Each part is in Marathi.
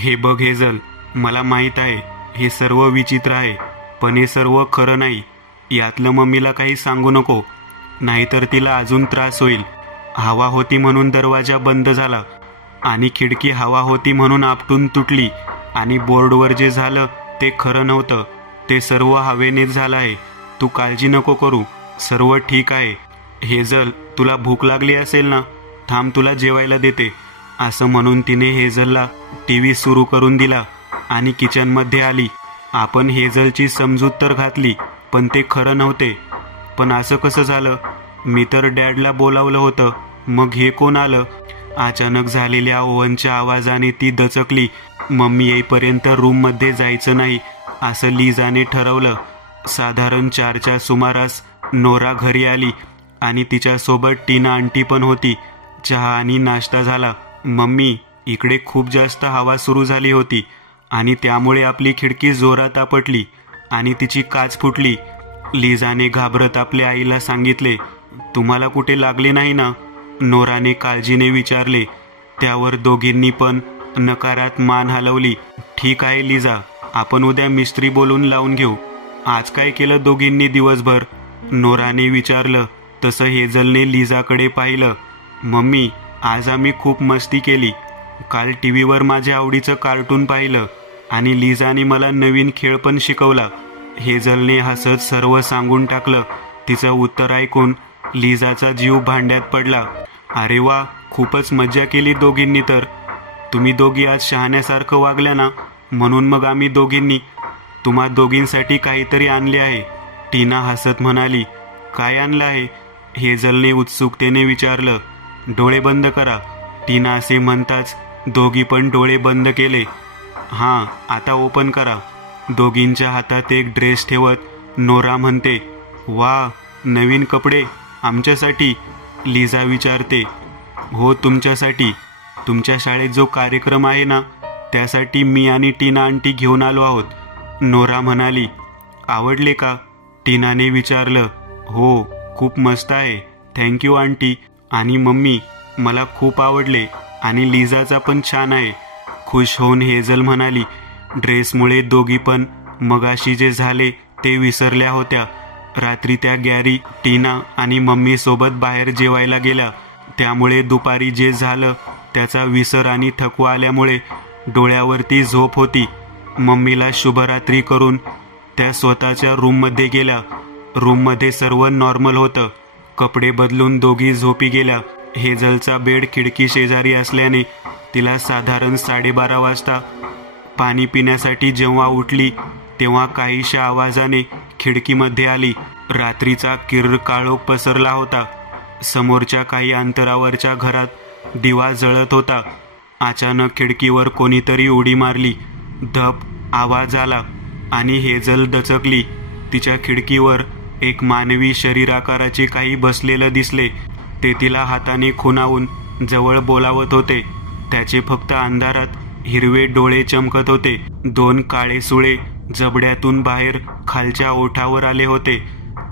हे बघ हेजल, मला माहीत आहे हे सर्व विचित्र आहे, पण हे सर्व खरं नाही. यातलं मम्मीला काही सांगू नको, नाहीतर तिला अजून त्रास होईल. हवा होती म्हणून दरवाजा बंद झाला आणि खिडकी हवा होती म्हणून आपटून तुटली, आणि बोर्डवर जे झालं ते खरं नव्हतं. ते सर्व हवेनेच झालं आहे. तू काळजी नको करू, सर्व ठीक आहे. हेजल, तुला भूक लागली असेल ना, थांब तुला जेवायला देते. असं म्हणून तिने हेजलला टीव्ही सुरू करून दिला आणि किचनमध्ये आली. आपण हेजलची समजूत तर घातली, पण ते खरं नव्हते. पण असं कसं झालं? मी तर डॅडला बोलावलं होतं, मग हे कोण आलं? अचानक झालेल्या ओव्हनच्या आवाजाने ती दचकली. मम्मी येईपर्यंत रूममध्ये जायचं नाही असं लिझाने ठरवलं. साधारण 4च्या सुमारास नोरा घरी आली आणि तिच्यासोबत टीना आंटी पण होती. चहा आणि नाश्ता झाला. मम्मी, इकडे खूप जास्त हवा सुरू झाली होती आणि त्यामुळे आपली खिडकी जोरात आपटली आणि तिची काच फुटली. लिझाने घाबरत आपल्या आईला सांगितले. तुम्हाला कुठे लागले नाही ना? नोराने काळजीने विचारले. त्यावर दोघींनी पण नकारात मान हलवली. ठीक आहे लिझा, आपण उद्या मिस्त्री बोलून लावून घेऊ. आज काय केलं दोघींनी दिवसभर? नोराने विचारलं. तसं हेजलने लिझाकडे पाहिलं. मम्मी, आज आम्ही खूप मस्ती केली. काल टीव्हीवर माझ्या आवडीचं कार्टून पाहिलं आणि लिझाने मला नवीन खेळ पण शिकवला. हेजलने हसत सर्व सांगून टाकलं. तिचं उत्तर ऐकून लिझाचा जीव भांड्यात पडला. अरे वा, खूपच मज्जा केली दोघींनी तर. तुम्ही दोघी आज शहाण्यासारखं वागल्या ना, म्हणून मग आम्ही दोघींनी तुम्हा दोघींसाठी काहीतरी आणले आहे. टीना हसत म्हणाली. काय आणलं आहे? हेजलने उत्सुकतेने विचारलं. डोळे बंद करा. टीना असे म्हणताच दोघी पण डोळे बंद केले. हां, आता ओपन करा. दोघींच्या हातात एक ड्रेस ठेवत नोरा म्हणते. वा, नवीन कपडे आमच्यासाठी? लिझा विचारते. हो, तुमच्यासाठी. तुमच्या शाळेत जो कार्यक्रम आहे ना, त्यासाठी मी आणि टीना आंटी घेऊन आलो आहोत. नोरा म्हणाली. आवडले का? टीनाने विचारलं. हो, खूप मस्त आहे. Thank you aunty. आणि मम्मी, मला खूप आवडले आणि लिझाचा पण छान आहे. खुश होऊन हेजल म्हणाली. ड्रेसमुळे दोघी पण मगाशी जे झाले ते विसरल्या होत्या. रात्री त्या गॅरी, टीना आणि मम्मी सोबत बाहेर जेवायला गेल्या. त्यामुळे दुपारी जे झालं त्याचा विसर आणि थकवा आल्यामुळे डोळ्यावरती झोप होती. मम्मीला शुभरात्री करून त्या स्वतःच्या रूममध्ये गेल्या. रूममध्ये सर्व नॉर्मल होतं. कपडे बदलून दोघी झोपी गेल्या. हेजलचा बेड खिडकी शेजारी असल्याने तिला साधारण 12:30 वाजता पाणी पिण्यासाठी जेव्हा उठली तेव्हा काहीशा आवाजाने खिडकीमध्ये आली. रात्रीचा किर्र काळोख पसरला होता. समोरच्या काही अंतरावरच्या घरात दिवा जळत होता. अचानक खिडकीवर कोणीतरी उडी मारली. धप आवाज आला आणि हेजल दचकली. तिच्या खिडकीवर एक मानवी शरीराकाराचे काही बसलेलं दिसले. ते तिला हाताने खुणावून जवळ बोलावत होते. त्याचे फक्त अंधारात हिरवे डोळे चमकत होते. 2 काळे सुळे जबड्यातून बाहेर खालच्या ओठावर आले होते.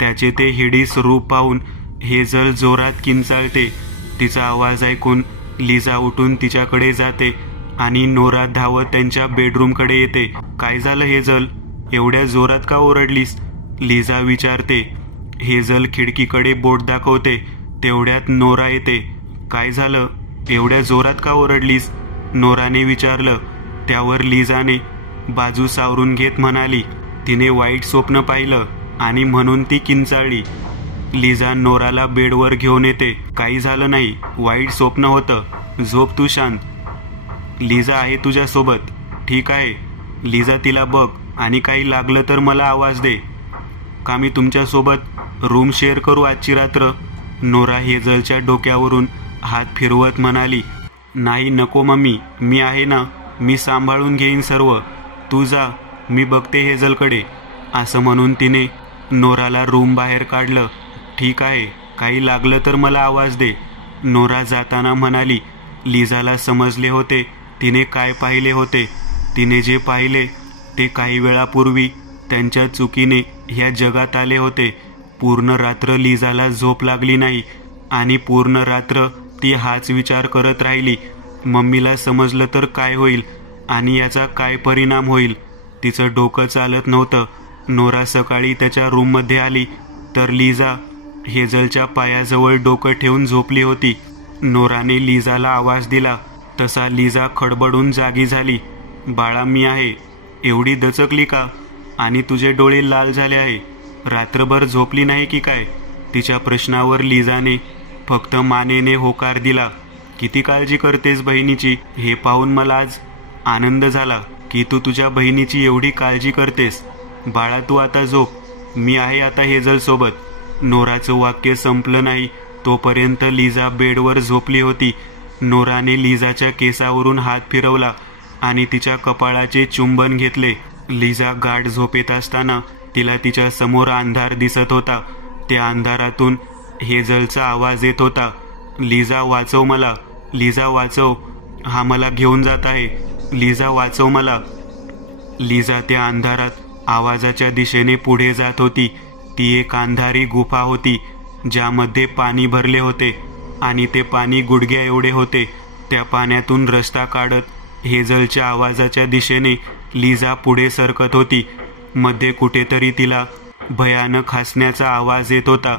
त्याचे ते हिडीस रूप पाहून हेजल जोरात किंचाळते. तिचा आवाज ऐकून लिझा उठून तिच्याकडे जाते आणि नोरा धावत त्यांच्या बेडरूमकडे येते. काय झालं हेजल? एवढ्या जोरात का ओरडलीस? लिझा विचारते. हेजल खिडकीकडे बोट दाखवते. तेवढ्यात नोरा येते. काय झालं? एवढ्या जोरात का ओरडलीस? नोराने विचारलं. त्यावर लिझाने बाजू सावरून घेत म्हणाली. तिने वाईट स्वप्न पाहिलं आणि म्हणून ती किंचाळली. लिझा नोराला बेडवर घेऊन येते. काही झालं नाही, वाईट स्वप्न होतं. झोप तू शांत. लिझा आहे तुझ्यासोबत. ठीक आहे लिझा, तिला बघ आणि काही लागलं तर मला आवाज दे. का मी तुमच्यासोबत रूम शेअर करू आजची रात्र? नोरा हेजलच्या डोक्यावरून हात फिरवत म्हणाली. नाही नको मम्मी, मी आहे ना, मी सांभाळून घेईन सर्व. तू जा, मी बघते हेजलकडे. असं म्हणून तिने नोराला रूम बाहेर काढलं. ठीक आहे, काही लागलं तर मला आवाज दे. नोरा जाताना म्हणाली. लिझाला समजले होते तिने काय पाहिले होते. तिने जे पाहिले ते काही वेळापूर्वी त्यांच्या चुकीने ह्या जगात आले होते. पूर्ण रात्र लिझाला झोप लागली नाही आणि पूर्ण रात्र ती हाच विचार करत राहिली. मम्मीला समजलं तर काय होईल? आणि याचा काय परिणाम होईल. तिचं डोकं चालत नव्हतं. नोरा सकाळी त्याच्या रूममध्ये आली तर लिझा हेझलच्या पायाजवळ डोकं ठेवून झोपली होती. नोराने लिझाला आवाज दिला तसा लिझा खडबडून जागी झाली. बाळा, मी आहे. एवढी दचकली का? आणि तुझे डोळे लाल झाले आहे. रात्रभर झोपली नाही की काय? तिच्या प्रश्नावर लिझाने फक्त मानेने होकार दिला. किती काळजी करतेस बहिणीची, हे पाहून मला आज आनंद झाला की तू तुझ्या बहिणीची एवढी काळजी करतेस. बाळा, तू आता झोप. मी आहे आता हेझल सोबत. नोराचं वाक्य संपलं नाही तोपर्यंत लिझा बेडवर झोपली होती. नोराने लिझाच्या केसावरून हात फिरवला आणि तिच्या कपाळाचे चुंबन घेतले. लिझा गाढ झोपेत असताना तिला तिच्या समोर अंधार दिसत होता. त्या अंधारातून हेझलचा आवाज येत होता, लिझा वाचव मला, लिझा वाचव, हा मला घेऊन जात आहे, लिझा वाचव मला. लिझा त्या अंधारात आवाजाच्या दिशेने पुढे जात होती. ती एक अंधारी गुफा होती ज्यामध्ये पाणी भरले होते आणि ते पाणी गुडघ्या एवढे होते. त्या पाण्यातून रस्ता काढत हेझलच्या आवाजाच्या दिशेने लिझा पुढे सरकत होती. मध्ये कुठेतरी तिला भयानक हसण्याचा आवाज येत होता.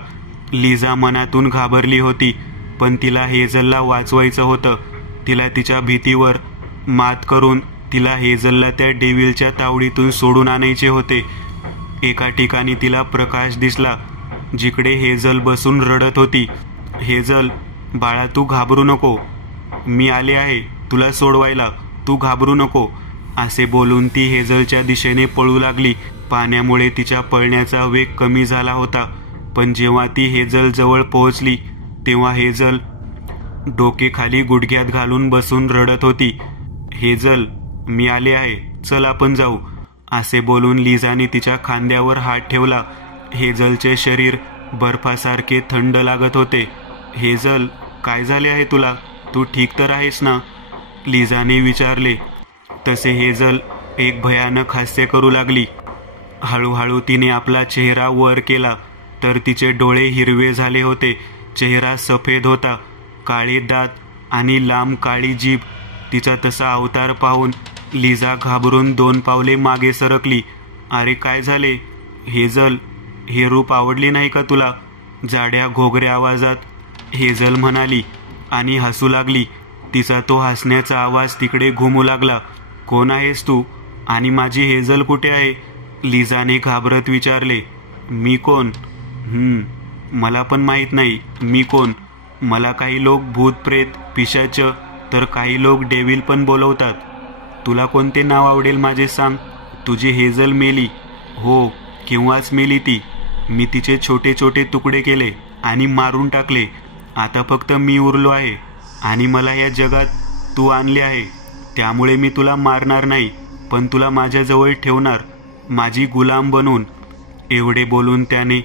लिझा मनातून घाबरली होती, पण तिला हेझलला वाचवायचं होतं. तिला तिच्या भीतीवर मात करून तिला हेझलला त्या डेव्हिलच्या तावडीतून सोडून आणायचे होते. एका ठिकाणी तिला प्रकाश दिसला जिकडे हेझल बसून रडत होती. हेझल, बाळा, तू घाबरू नको, मी आले आहे तुला सोडवायला, तू घाबरू नको, असे बोलून ती हेझलच्या दिशेने पळू लागली. पाण्यामुळे तिच्या पळण्याचा वेग कमी झाला होता, पण जेव्हा ती हेझल जवळ पोहोचली तेव्हा हेझल डोके खाली गुडघ्यात घालून बसून रडत होती. हेझल, मी आले आहे, चल आपण जाऊ, असे बोलून लिझाने तिच्या खांद्यावर हात ठेवला. हेझलचे शरीर बर्फासारखे थंड लागत होते. हेझल, काय झाले आहे तुला? तू ठीक तर आहेस ना? लिझाने विचारले. तसे हेझल एक भयानक हास्य करू लागली. हळूहळू तिने आपला चेहरा वर केला तर तिचे डोळे हिरवे झाले होते. चेहरा सफेद होता, काळे दात आणि लांब काळी जीभ. तिचा तसा अवतार पाहून लिझा घाबरून 2 पावले मागे सरकली. अरे, काय झाले? हेझल, हे रूप आवडले नाही का तुला? जाड्या घोगऱ्या आवाजात हेझल म्हणाली आणि हसू लागली. तिचा तो हसण्याचा आवाज तिकडे घुमू लागला. कोण आहेस तू? आणि माझी हेझल कुठे आहे? लिझाने घाबरत विचारले. मी कोण? मला पण माहीत नाही मी कोण. मला काही लोक भूत प्रेत पिशाच तर काही लोक डेव्हिल पण बोलवतात. तुला कोणते नाव आवडेल माझे सांग. तुझी हेझल मेली. हो, केव्हाच मेली ती. मी तिचे छोटे छोटे तुकडे केले आणि मारून टाकले. आता फक्त मी उरलो आहे आणि मला या जगात तू आणले आहे. त्यामुळे मी तुला मारणार नाही, पण तुला माझ्याजवळ ठेवणार, माझी गुलाम बनून. एवढे बोलून त्याने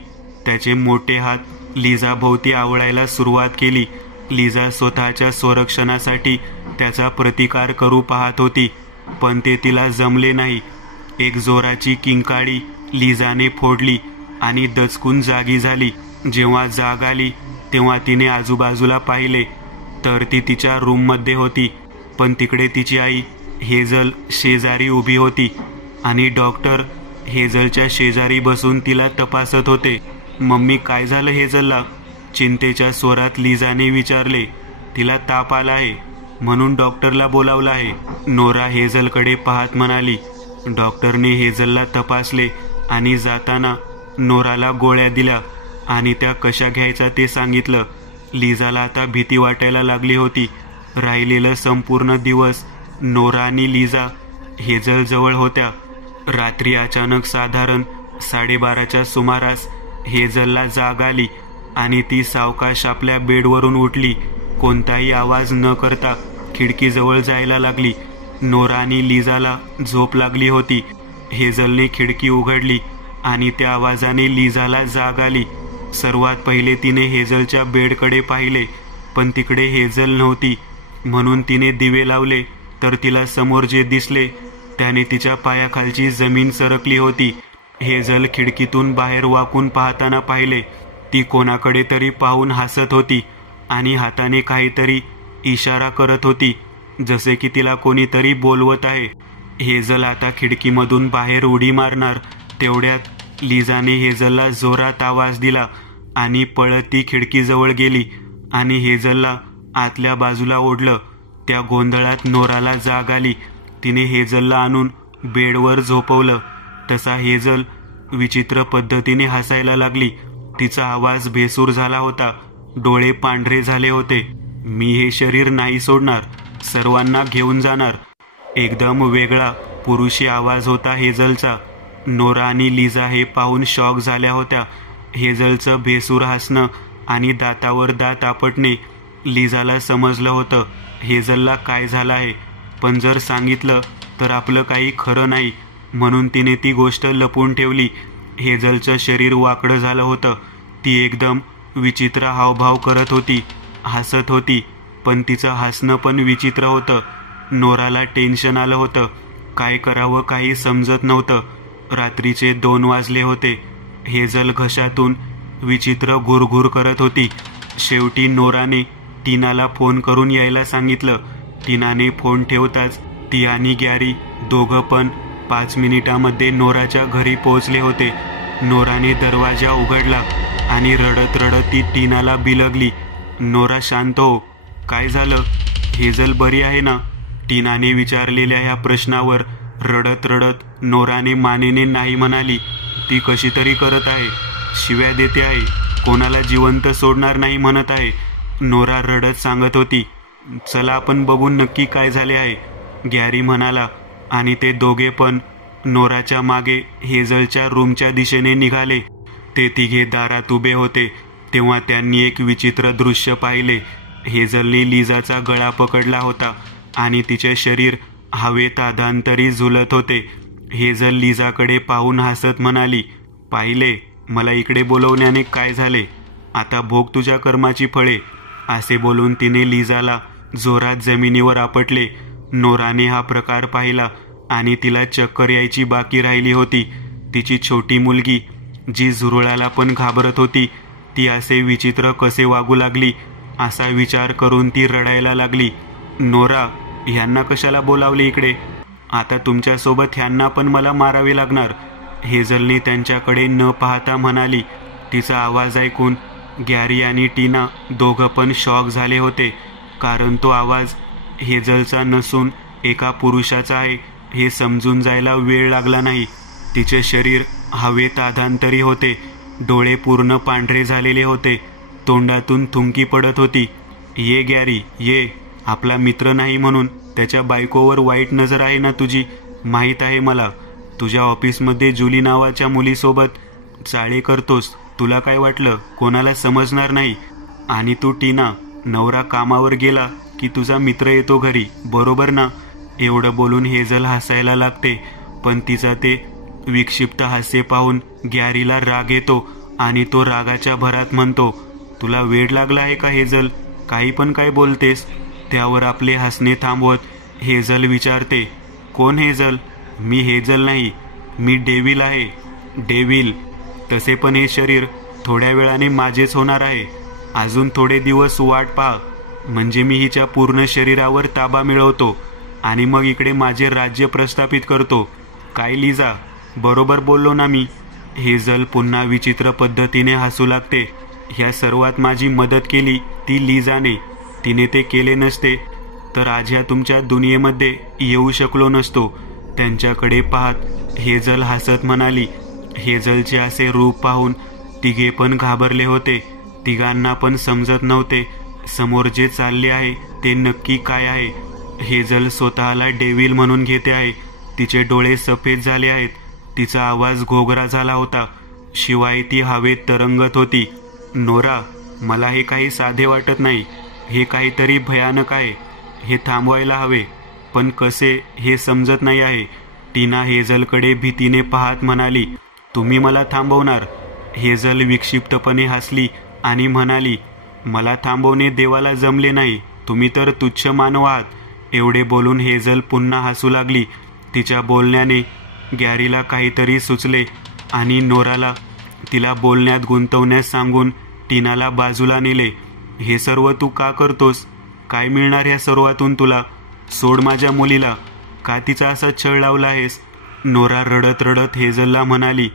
त्याचे मोठे हात लिझाभोवती आवळायला सुरुवात केली. लिझा स्वतःच्या संरक्षणासाठी त्याचा प्रतिकार करू पाहत होती, पण ते तिला जमले नाही. एक जोराची किंकाळी लिझाने फोडली आणि दचकून जागी झाली. जेव्हा जाग आली तेव्हा तिने आजूबाजूला पाहिले तर ती तिच्या रूममध्ये होती, पण तिकडे तिची आई हेझल शेजारी उभी होती आणि डॉक्टर हेझलच्या शेजारी बसून तिला तपासत होते. मम्मी, काय झालं हेझलला? चिंतेच्या स्वरात लिझाने विचारले. तिला ताप आला आहे म्हणून डॉक्टरला बोलावलं आहे, नोरा हेझलकडे पाहत म्हणाली. डॉक्टरने हेझलला तपासले आणि जाताना नोराला गोळ्या दिल्या आणि त्या कशा घ्यायचा ते सांगितलं. लिझाला आता भीती वाटायला लागली होती. राहिलेलं संपूर्ण दिवस नोरा आणि लिझा हेझल जवळ होत्या. रात्री अचानक साधारण 12:30च्या सुमारास हेझलला जाग आली आणि ती सावकाश आपल्या बेडवरून उठली. कोणताही आवाज न करता खिडकीजवळ जायला लागली. नोरा आणि लिझाला झोप लागली होती. हेझलने खिडकी उघडली आणि त्या आवाजाने लिझाला जाग आली. सर्वात पहिले तिने हेझलच्या बेडकडे पाहिले, पण तिकडे हेझल नव्हती. म्हणून तिने दिवे लावले तर तिला समोर जे दिसले त्याने तिच्या पायाखालची जमीन सरकली होती. हेझल खिडकीतून बाहेर वाकून पाहताना पाहिले. ती कोणाकडे तरी पाहून हसत होती आणि हाताने काहीतरी इशारा करत होती. जसे की तिला कोणीतरी बोलवत आहे. हेझल आता खिडकीमधून बाहेर उडी मारणार तेवढ्यात लिझाने हेझलला जोरात आवाज दिला आणि पळत ती खिडकीजवळ गेली आणि हेझलला आतल्या बाजूला ओढलं. त्या गोंधळात नोराला जाग आली. तिने हेझलला आणून बेडवर झोपवलं. तसा हेझल विचित्र पद्धतीने हसायला लागली. तिचा आवाज भेसूर झाला होता. डोळे पांढरे झाले होते. मी हे शरीर नाही सोडणार, सर्वांना घेऊन जाणार. एकदम वेगळा पुरुषी आवाज होता हेझलचा. नोरा आणि लिझा हे पाहून शॉक झाल्या होत्या. हेझलचं भेसूर हसणं आणि दातावर दात आपटणे. लिझाला समजलं होतं हेझलला काय झालं आहे, पण जर सांगितलं तर आपलं काही खरं नाही, म्हणून तिने ती गोष्ट लपून ठेवली. हेझलचं शरीर वाकडं झालं होतं. ती एकदम विचित्र हावभाव करत होती, हसत होती, पण तिचं हसणं पण विचित्र होतं. नोराला टेन्शन आलं होतं. काय करावं काही समजत नव्हतं. रात्रीचे 2 वाजले होते. हेझल घशातून विचित्र घुरघुर करत होती. शेवटी नोराने टीनाला फोन करून यायला सांगितलं. टीनाने फोन ठेवताच ती आणि गॅरी दोघं पण 5 मिनिटांमध्ये नोराच्या घरी पोहोचले होते. नोराने दरवाजा उघडला आणि रडत रडत ती टीनाला बिलगली. नोरा शांत हो, काय झालं? हेझल बरी आहे ना? टीनाने विचारलेल्या ह्या प्रश्नावर रडत रडत नोराने मानेने नाही म्हणाली. ती कशी तरी करत आहे, शिव्या देते आहे, कोणाला जिवंत सोडणार नाही म्हणत आहे. नोरा रडत सांगत होती. चला आपण बघून नक्की काय झाले आहे, गॅरी म्हणाला. आणि ते दोघे पण नोराच्या मागे हेझलच्या रूमच्या दिशेने निघाले. ते तिघे दारात उभे होते तेव्हा त्यांनी एक विचित्र दृश्य पाहिले. हेझलने लिझाचा गळा पकडला होता आणि तिचे शरीर हवेत आधांतरी झुलत होते. हेझल लिझाकडे पाहून हसत म्हणाली, पाहिले, मला इकडे बोलवण्याने काय झाले, आता भोग तुझ्या कर्माची फळे. असे बोलून तिने लिझाला जोरात जमिनीवर आपटले. नोराने हा प्रकार पाहिला आणि तिला चक्कर यायची बाकी राहिली होती. तिची छोटी मुलगी जी झुरळाला पण घाबरत होती, ती असे विचित्र कसे वागू लागली असा विचार करून ती रडायला लागली. नोरा, ह्यांना कशाला बोलावले इकडे? आता तुमच्यासोबत ह्यांना पण मला मारावे लागणार, हेझलने त्यांच्याकडे न पाहता म्हणाली. तिचा आवाज ऐकून गॅरी आणि टीना दोघं पण शॉक झाले होते, कारण तो आवाज हेझलचा नसून एका पुरुषाचा आहे हे समजून जायला वेळ लागला नाही. तिचे शरीर हवेत आधांतरी होते. डोळे पूर्ण पांढरे झालेले होते. तोंडातून थुंकी पडत होती. ये गॅरी ये, आपला मित्र नाही म्हणून त्याच्या बायकोवर वाईट नजर आहे ना तुझी, माहीत आहे मला. तुझ्या ऑफिसमध्ये जुली नावाच्या मुलीसोबत चाळे करतोस. तुला काय वाटलं कोणाला समजणार नाही? आणि तू टीना, नवरा कामावर गेला की तुझा मित्र येतो घरी, बरोबर ना? एवढं बोलून हेझल हसायला लागते, पण तिचा ते विक्षिप्त हास्य पाहून गॅरीला राग येतो आणि तो रागाच्या भरात म्हणतो, तुला वेड लागला आहे का हेझल? काही पण काय बोलतेस? त्यावर आपले हसणे थांबवत हेझल विचारते, कोण हेझल? मी हेझल नाही, मी डेव्हिल आहे. डेव्हिल? तसे पण हे शरीर थोड्या वेळाने माझेच होणार आहे. अजून थोडे दिवस वाट पहा, म्हणजे मी हिच्या पूर्ण शरीरावर ताबा मिळवतो आणि मग इकडे माझे राज्य प्रस्थापित करतो. काय लिझा, बरोबर बोललो ना मी? हेझल पुन्हा विचित्र पद्धतीने हसू लागते. ह्या सर्वात माझी मदत केली ती लिझाने. तिने ते केले नसते तर आज ह्या तुमच्या दुनियेमध्ये येऊ शकलो नसतो. त्यांच्याकडे पाहत हेझल हसत म्हणाली. हेझलचे असे रूप पाहून तिघे पण घाबरले होते. तिघांना पण समजत नव्हते समोर जे चालले आहे ते नक्की काय आहे. हेझल स्वतःला डेव्हिल म्हणून घेते आहे. तिचे डोळे सफेद झाले आहेत. तिचा आवाज घोगरा झाला होता. शिवाय ती हवेत तरंगत होती. नोरा, मला हे काही साधे वाटत नाही. हे काहीतरी भयानक आहे. हे थांबवायला हवे, पण कसे हे समजत नाही आहे. टीना हेझलकडे भीतीने पाहत म्हणाली, तुम्ही मला थांबवणार? हेझल विक्षिप्तपणे हसली आणि म्हणाली, मला थांबवणे देवाला जमले नाही. तुम्ही तर तुच्छ मानव आहात. एवढे बोलून हेझल पुन्हा हसू लागली. तिच्या बोलण्याने गॅरीला काहीतरी सुचले आणि नोराला तिला बोलण्यात गुंतवण्यास सांगून टीनाला बाजूला नेले. हे सर्व तू का करतोस? काय मिळणार या सर्वातून तुला? सोड माझ्या मुलीला, का तिचा असा छळ लावला आहेस? नोरा रडत रडत हेझलला म्हणाली,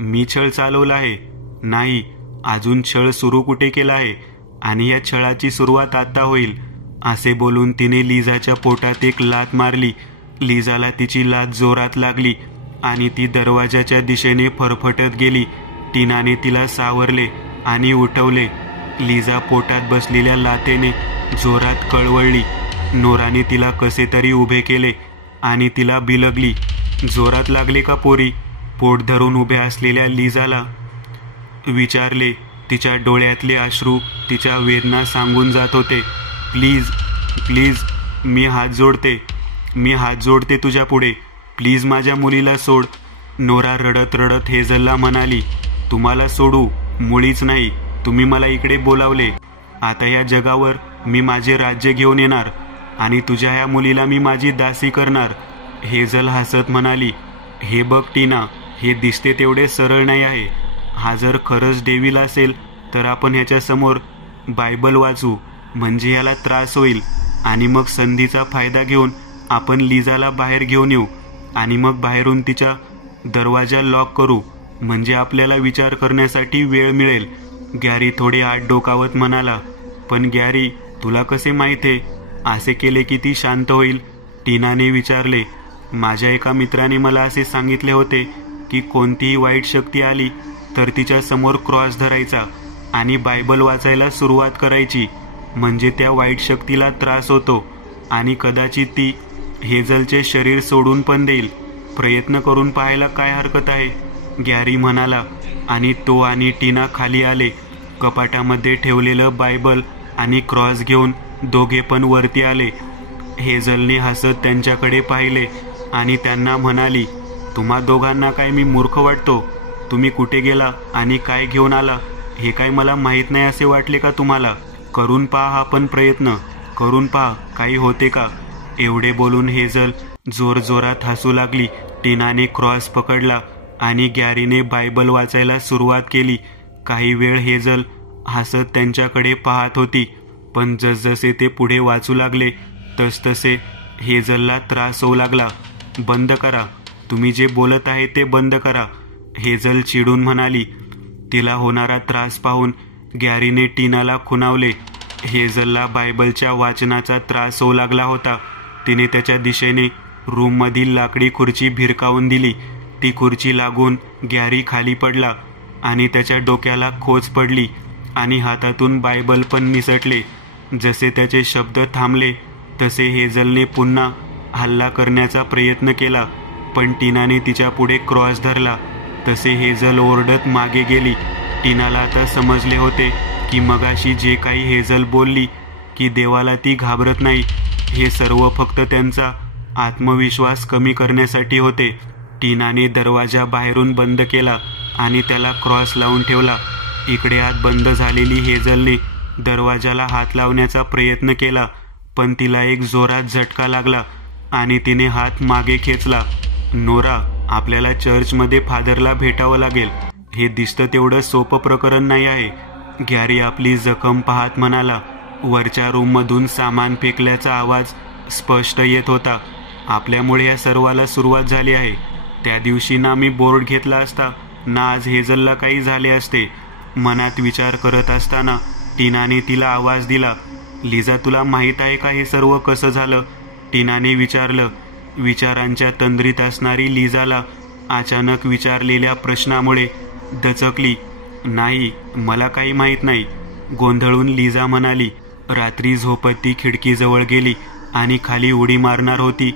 मी छळ चालवला आहे? नाही, अजून छळ सुरू कुठे केला आहे, आणि या छळाची सुरुवात आता होईल. असे बोलून तिने लिझाच्या पोटात एक लाथ मारली. लिझाला तिची लाथ जोरात लागली आणि ती दरवाजाच्या दिशेने फरफटत गेली. टीनाने तिला सावरले आणि उठवले. लिझा पोटात बसलेल्या लाथेने जोरात कळवळली. नोराने तिला कसे तरी उभे केले आणि तिला बिलगली, जोरात लागले का पोरी? पोट धरून उभ्या असलेल्या लिझाला विचारले. तिच्या डोळ्यातले अश्रू तिच्या वेदना सांगून जात होते. प्लीज प्लीज, मी हात जोडते तुझ्या पुढे, प्लीज माझ्या मुलीला सोड. नोरा रडत रडत हेझलला म्हणाली, तुम्हाला सोडू मुळीच नाही. तुम्ही मला इकडे बोलावले. आता या जगावर मी माझे राज्य घेऊन येणार आणि तुझ्या ह्या मुलीला मी माझी दासी करणार. हेझल हसत म्हणाली, हे बघ टीना, हे दिसते तेवढे सरळ नाही आहे. हा जर खरंच डेव्हिल असेल तर आपण ह्याच्यासमोर बायबल वाचू, म्हणजे याला त्रास होईल, आणि मग संधीचा फायदा घेऊन आपण लिझाला बाहेर घेऊन येऊ आणि मग बाहेरून तिच्या दरवाजा लॉक करू, म्हणजे आपल्याला विचार करण्यासाठी वेळ मिळेल. गॅरी थोडे आत डोकावत म्हणाला, पण गॅरी, तुला कसे माहीत आहे असे केले की ती शांत होईल? टीनाने विचारले. माझ्या एका मित्राने मला असे सांगितले होते की कोणतीही वाईट शक्ती आली तर तिच्या समोर क्रॉस धरायचा आणि बायबल वाचायला सुरुवात करायची, म्हणजे त्या वाईट शक्तीला त्रास होतो आणि कदाचित ती हेझलचे शरीर सोडून पण देईल. प्रयत्न करून पाहायला काय हरकत आहे? गॅरी म्हणाला. आणि तो आणि टीना खाली आले. कपाटामध्ये ठेवलेलं बायबल आणि क्रॉस घेऊन दोघे पण वरती आले. हेझलने हसत त्यांच्याकडे पाहिले आणि त्यांना म्हणाली, तुम्हा दोघांना काय मी मूर्ख वाटतो? तुम्ही कुठे गेला आणि काय घेऊन आला हे काय मला माहीत नाही असे वाटले का तुम्हाला? करून पहा हा पण प्रयत्न, करून पहा काही होते का? एवढे बोलून हेझल जोरजोरात हसू लागली. टीनाने क्रॉस पकडला आणि गॅरीने बायबल वाचायला सुरुवात केली. काही वेळ हेझल हसत त्यांच्याकडे पाहत होती, पण जसजसे ते पुढे वाचू लागले तसतसे हेझलला त्रास होऊ लागला. बंद करा, तुम्ही जे बोलत आहे ते बंद करा, हेझल चिडून म्हणाली. तिला होणारा त्रास पाहून गॅरीने टीनाला खुणावले. हेझलला बायबलच्या वाचनाचा त्रास होऊ लागला होता. तिने त्याच्या दिशेने रूममधील लाकडी खुर्ची भिरकावून दिली. ती खुर्ची लागून गॅरी खाली पडला आणि त्याच्या डोक्याला खोच पडली आणि हातातून बायबल पण निसटले. जसे त्याचे शब्द थांबले तसे हेझलने पुन्हा हल्ला करण्याचा प्रयत्न केला, पण टीनाने तिच्या पुढे क्रॉस धरला. तसे हेझल ओरडत मागे गेली. टीनाला आता समजले होते की मगाशी जे काही हेझल बोलली की देवाला ती घाबरत नाही, हे सर्व फक्त त्यांचा आत्मविश्वास कमी करण्यासाठी होते. टीनाने दरवाजा बाहेरून बंद केला आणि त्याला क्रॉस लावून ठेवला. इकडे आत बंद झालेली हेझलने दरवाजाला हात लावण्याचा प्रयत्न केला, पण तिला एक जोरात झटका लागला आणि तिने हात मागे खेचला. नोरा, आपल्याला चर्चमध्ये फादरला भेटावं लागेल. हे दिसतं तेवढं सोपं प्रकरण नाही आहे. गॅरी आपली जखम पाहत म्हणाला. वरच्या रूममधून सामान फेकल्याचा आवाज स्पष्ट येत होता. आपल्यामुळे या सर्वाला सुरुवात झाली आहे. त्या दिवशी ना मी बोर्ड घेतला असता ना आज हेझलला काही झाले असते. मनात विचार करत असताना टीनाने तिला आवाज दिला. लिझा, तुला माहीत आहे का हे सर्व कसं झालं? टीनाने विचारलं. विचारांच्या तंद्रीत असणारी लिझाला अचानक विचारलेल्या प्रश्नामुळे दचकली. नाही, मला काही माहीत नाही, गोंधळून लिझा म्हणाली. रात्री झोपत ती खिडकीजवळ गेली आणि खाली उडी मारणार होती.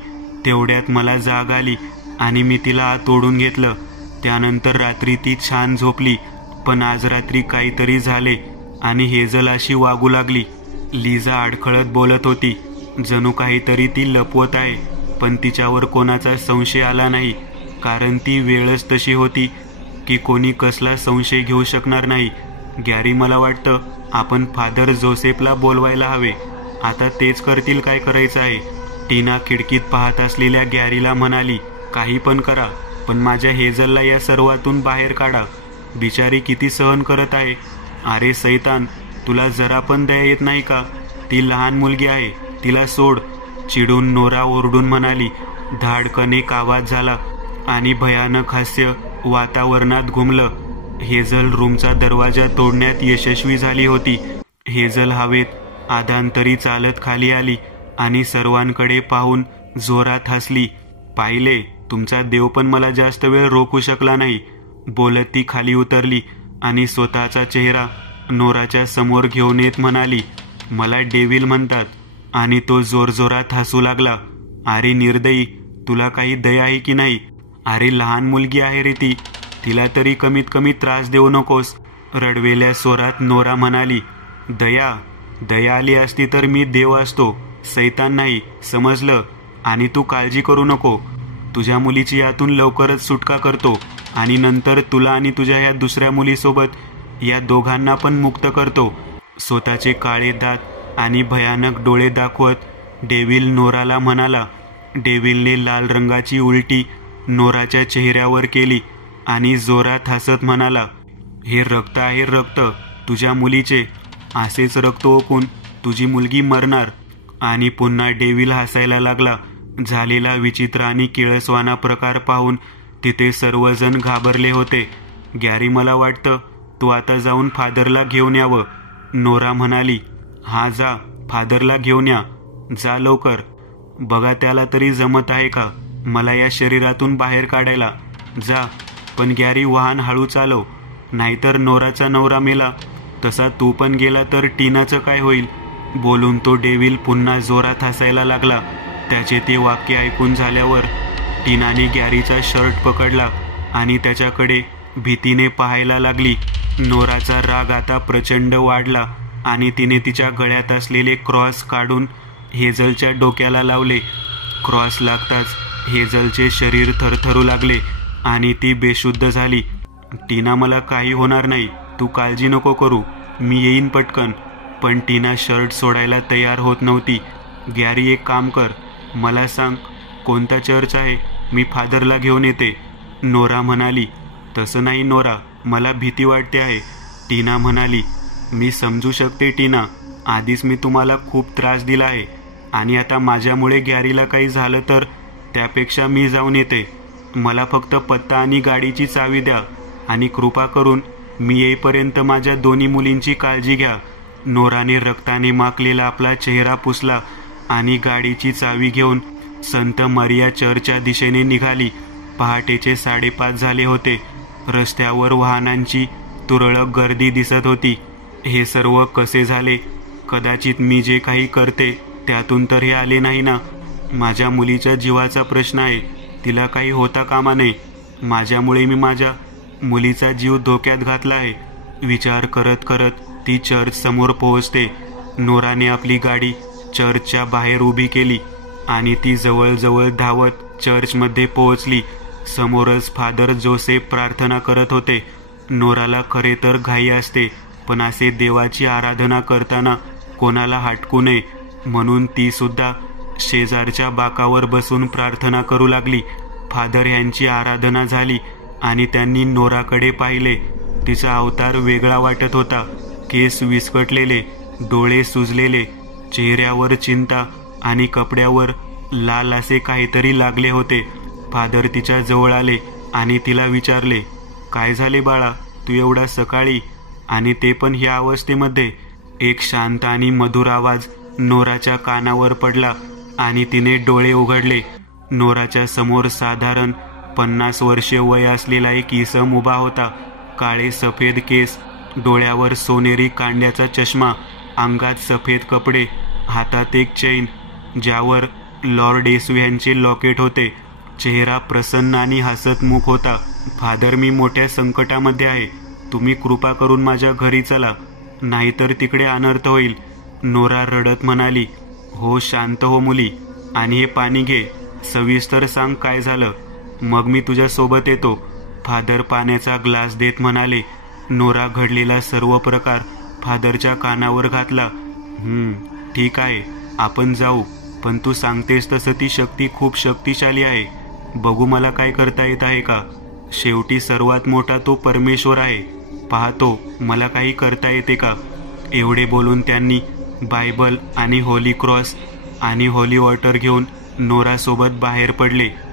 तेवढ्यात मला जाग आली आणि मी तिला आत ओढून घेतलं. त्यानंतर रात्री ती छान झोपली, पण आज रात्री काहीतरी झाले आणि हेझल अशी वागू लागली. लिझा अडखळत बोलत होती, जणू काहीतरी ती लपवत आहे, पण तिच्यावर कोणाचा संशय आला नाही, कारण ती वेळच तशी होती की कोणी कसला संशय घेऊ शकणार नाही. गॅरी, मला वाटतं आपण फादर जोसेफला बोलवायला हवे. आता तेच करतील काय करायचं आहे. टीना खिडकीत पाहत असलेल्या गॅरीला म्हणाली, काही पण करा, पण माझ्या हेझलला या सर्वातून बाहेर काढा. बिचारी किती सहन करत आहे. अरे सैतान, तुला जरा पण दया येत नाही का? ती लहान मुलगी आहे, तिला सोड. चिडून नोरा ओरडून म्हणाली. धाडकन एक आवाज झाला आणि भयानक हास्य वातावरणात घुमलं. हेझल रूमचा दरवाजा तोडण्यात यशस्वी झाली होती. हेझल हवेत आधांतरी चालत खाली आली आणि सर्वांकडे पाहून जोरात हसली. पाहिले, तुमचा देव पण मला जास्त वेळ रोखू शकला नाही. बोलत ती खाली उतरली आणि स्वतःचा चेहरा नोराच्या समोर घेऊन येत म्हणाली, मला डेव्हिल म्हणतात. आणि तो जोरजोरात हसू लागला. अरे निर्दयी, तुला काही दया आहे की नाही? अरे लहान मुलगी आहे रे ती, तिला तरी कमीत कमी त्रास देऊ नकोस. रडवेल्या स्वरात नोरा म्हणाली. दया दया आली असती तर मी देव असतो, सैतान नाही, समजलं? आणि तू काळजी करू नको, तुझ्या मुलीची यातून लवकरच सुटका करतो आणि नंतर तुला आणि तुझ्या या दुसऱ्या मुलीसोबत या दोघांना पण मुक्त करतो. स्वतःचे काळे दात आणि भयानक डोळे दाखवत डेव्हिल नोराला म्हणाला. डेव्हिलने लाल रंगाची उलटी नोराच्या चेहऱ्यावर केली आणि जोरात हसत म्हणाला, हे रक्त आहे, रक्त तुझ्या मुलीचे. असेच रक्त ओकून तुझी मुलगी मरणार. आणि पुन्हा डेव्हिल हसायला लागला. झालेला विचित्र आणि किळसवाना प्रकार पाहून तिथे सर्वजण घाबरले होते. गॅरी, मला वाटतं तू आता जाऊन फादरला घेऊन यावं, नोरा म्हणाली. हा जा, फादरला घेऊन या, जा लवकर. बघा त्याला तरी जमत आहे का मला या शरीरातून बाहेर काढायला. जा, पण गॅरी वाहन हळू चालव, नाहीतर नोराचा नवरा मेला तसा तू पण गेला तर टीनाचं काय होईल? बोलून तो डेव्हिल पुन्हा जोरात हसायला लागला. त्याचे ते वाक्य ऐकून झाल्यावर टीनाने गॅरीचा शर्ट पकडला आणि त्याच्याकडे भीतीने पाहायला लागली. नोराचा राग आता प्रचंड वाढला आणि तिने तिच्या गळ्यात असलेले क्रॉस काढून हेझलच्या डोक्याला लावले. क्रॉस लागताच हेझलचे शरीर थरथरू लागले आणि ती बेशुद्ध झाली. टीना, मला काही होणार नाही, तू काळजी नको करू, मी येईन पटकन. पण टीना शर्ट सोडायला तयार होत नव्हती. गॅरी, एक काम कर, मला सांग कोणता चर्च आहे, मी फादरला घेऊन येते, नोरा म्हणाली. तसं नाही नोरा, मला भीती वाटते आहे, टीना म्हणाली. मी समजू शकते टीना, आधीच मी तुम्हाला खूप त्रास दिला आहे आणि आता माझ्यामुळे गॅरीला काही झालं तर त्यापेक्षा मी जाऊन येते. मला फक्त पत्ता आणि गाडीची चावी द्या आणि कृपा करून मी येईपर्यंत माझ्या दोन्ही मुलींची काळजी घ्या. नोराने रक्ताने माखलेला आपला चेहरा पुसला आणि गाडीची चावी घेऊन संत मरिया चर्चच्या दिशेने निघाली. पहाटेचे 5:30 झाले होते. रस्त्यावर वाहनांची तुरळक गर्दी दिसत होती. हे सर्व कसे झाले? कदाचित मी जे काही करते त्यातून तर हे आले नाही ना. माझ्या मुलीच्या जीवाचा प्रश्न आहे, तिला काही होता कामा नये. माझ्यामुळे मी माझ्या मुलीचा जीव धोक्यात घातला आहे. विचार करत करत ती चर्च समोर पोहोचते. नोराने आपली गाडी चर्चच्या बाहेर उभी केली आणि ती जवळजवळ धावत चर्चमध्ये पोहोचली. समोरच फादर जोसेफ प्रार्थना करत होते. नोराला खरे तर घाई असते, पण असे देवाची आराधना करताना कोणाला हटकू नये म्हणून ती सुद्धा शेजारच्या बाकावर बसून प्रार्थना करू लागली. फादर यांची आराधना झाली आणि त्यांनी नोराकडे पाहिले. तिचा अवतार वेगळा वाटत होता. केस विस्कटलेले, डोळे सुजलेले, चेहऱ्यावर चिंता आणि कपड्यावर लाल असे काहीतरी लागले होते. फादर तिच्या जवळ आले आणि तिला विचारले, काय झाले बाळा, तू एवढा सकाळी आणि ते पण ह्या अवस्थेमध्ये? एक शांत आणि मधुर आवाज नोराच्या कानावर पडला आणि तिने डोळे उघडले. नोराच्या समोर साधारण 50 वर्षे वय असलेला एक इसम उभा होता. काळे सफेद केस, डोळ्यावर सोनेरी कांड्याचा चष्मा, अंगात सफेद कपडे, हातात एक चैन ज्यावर लॉर्ड येशू यांचे लॉकेट होते. चेहरा प्रसन्न आणि हसतमुख होता. फादर, मी मोठ्या संकटामध्ये आहे, तुम्ही कृपा करून माझ्या घरी चला, नाहीतर तिकडे अनर्थ होईल, नोरा रडत म्हणाली. हो, शांत हो मुली, आणि हे पाणी घे, सविस्तर सांग काय झालं, मग मी तुझ्या सोबत येतो, फादर पाण्याचा ग्लास देत म्हणाले. नोरा घडलेला सर्व प्रकार फादरच्या कानावर घातला. ठीक आहे, आपण जाऊ, पण तू सांगतेस तसं ती शक्ती खूप शक्तिशाली आहे. बघू मला काय करता येत आहे का. शेवटी सर्वात मोठा तो परमेश्वर आहे, पाहतो मला काही करता येते का. एवढे बोलून त्यांनी बायबल आणि होली क्रॉस आणि हॉली वॉटर घेऊन नोरासोबत बाहेर पडले.